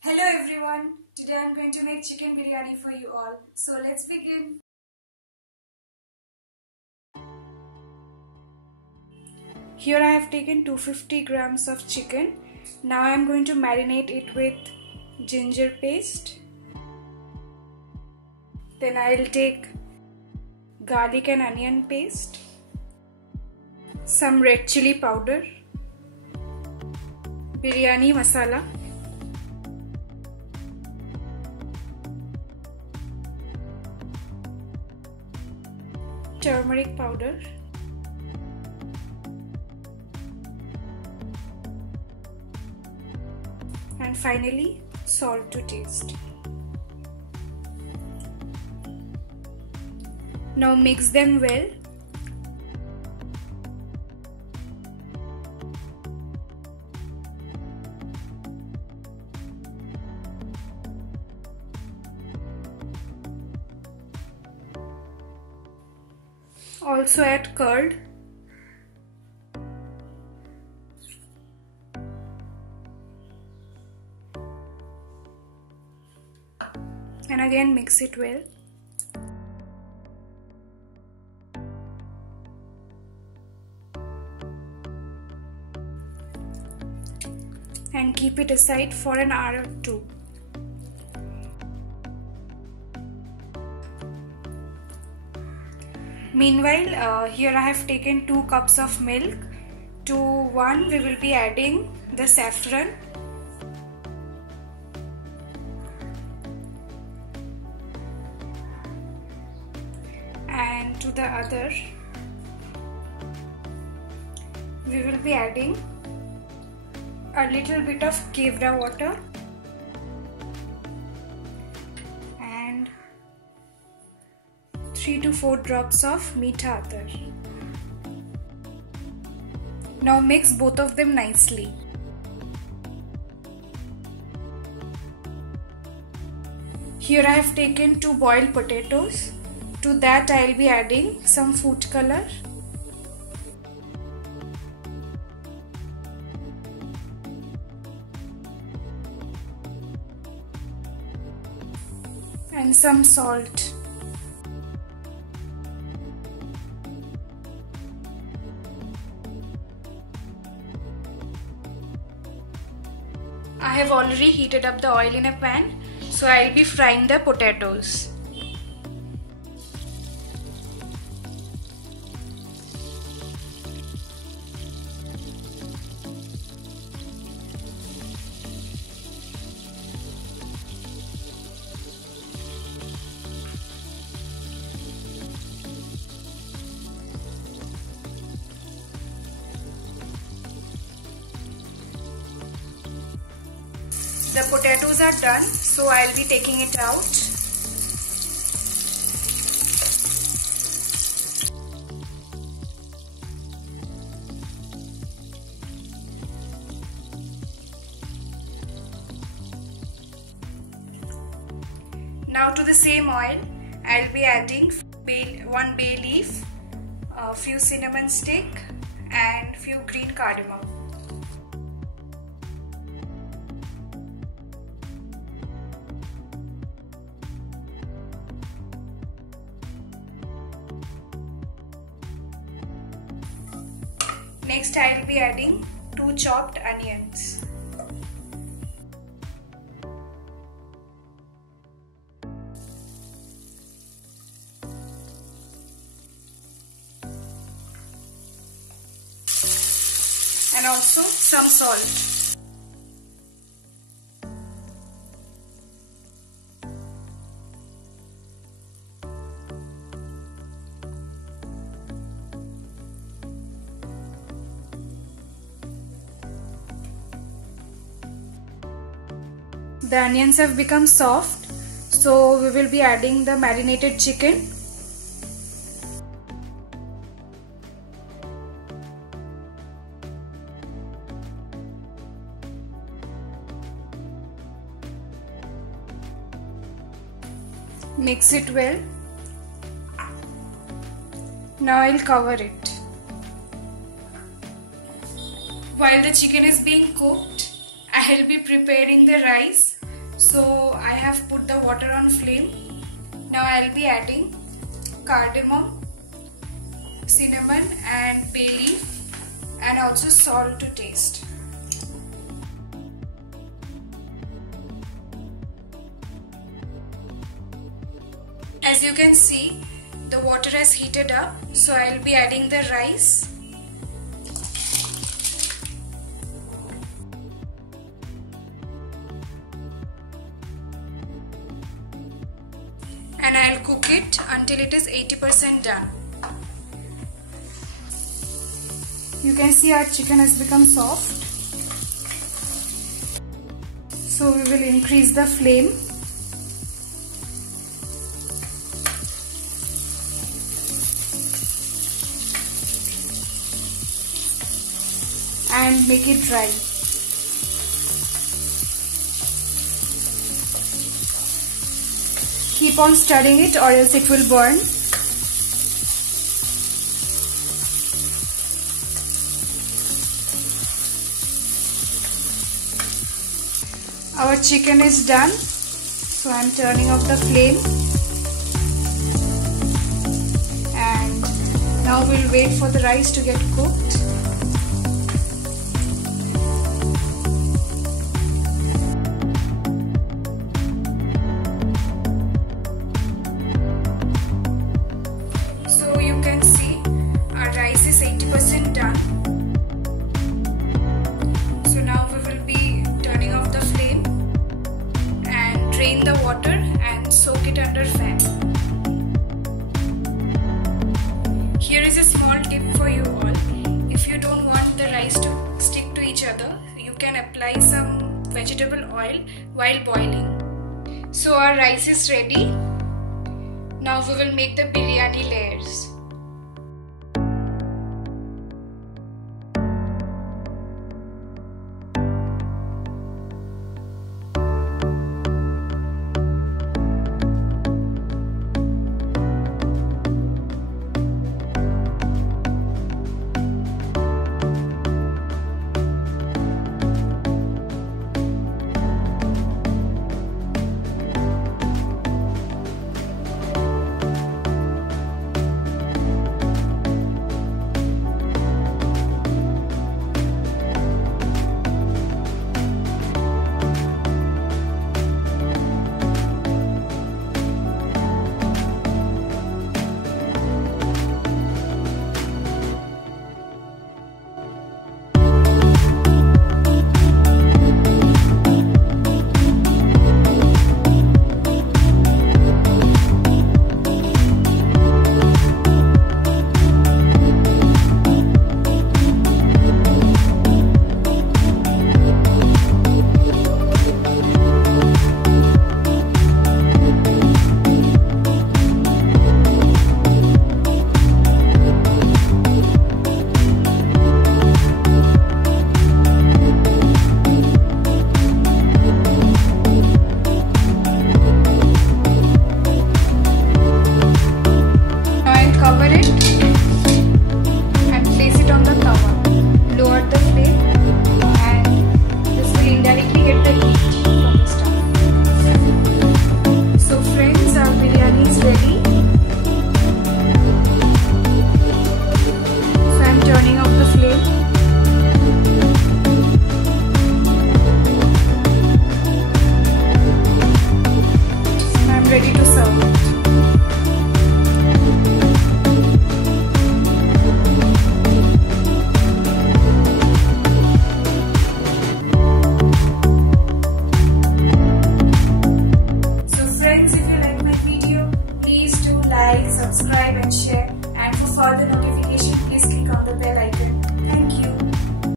Hello everyone, today I am going to make chicken biryani for you all. So let's begin. Here I have taken 250 grams of chicken. Now I am going to marinate it with ginger paste. Then I will take garlic and onion paste, some red chili powder, biryani masala, turmeric powder, and finally salt to taste. Now mix them well. Also add curd, and again mix it well. And keep it aside for an hour or two. Meanwhile, here I have taken 2 cups of milk. To one we will be adding the saffron, and to the other we will be adding a little bit of kewra water and 3 to 4 drops of meetha attar. Now mix both of them nicely. Here I have taken 2 boiled potatoes. To that I will be adding some food color, and some salt. I have already heated up the oil in a pan, so I will be frying the potatoes. The potatoes are done, so I'll be taking it out. Now to the same oil, I'll be adding 1 bay leaf, a few cinnamon stick, and few green cardamom. Next I will be adding 2 chopped onions. And also some salt. The onions have become soft, so we will be adding the marinated chicken. Mix it well. Now I'll cover it. While the chicken is being cooked, I'll be preparing the rice. So I have put the water on flame. Now I'll be adding cardamom, cinnamon and bay leaf, and also salt to taste. As you can see, the water has heated up, so I'll be adding the rice. And I'll cook it until it is 80% done. You can see our chicken has become soft. So we will increase the flame. And make it dry. Keep on stirring it or else it will burn. Our chicken is done, so I am turning off the flame. And now we'll wait for the rice to get cooked. Drain the water and soak it under fan. Here is a small tip for you all. If you don't want the rice to stick to each other, you can apply some vegetable oil while boiling. So our rice is ready. Now we will make the biryani layers. Subscribe and share.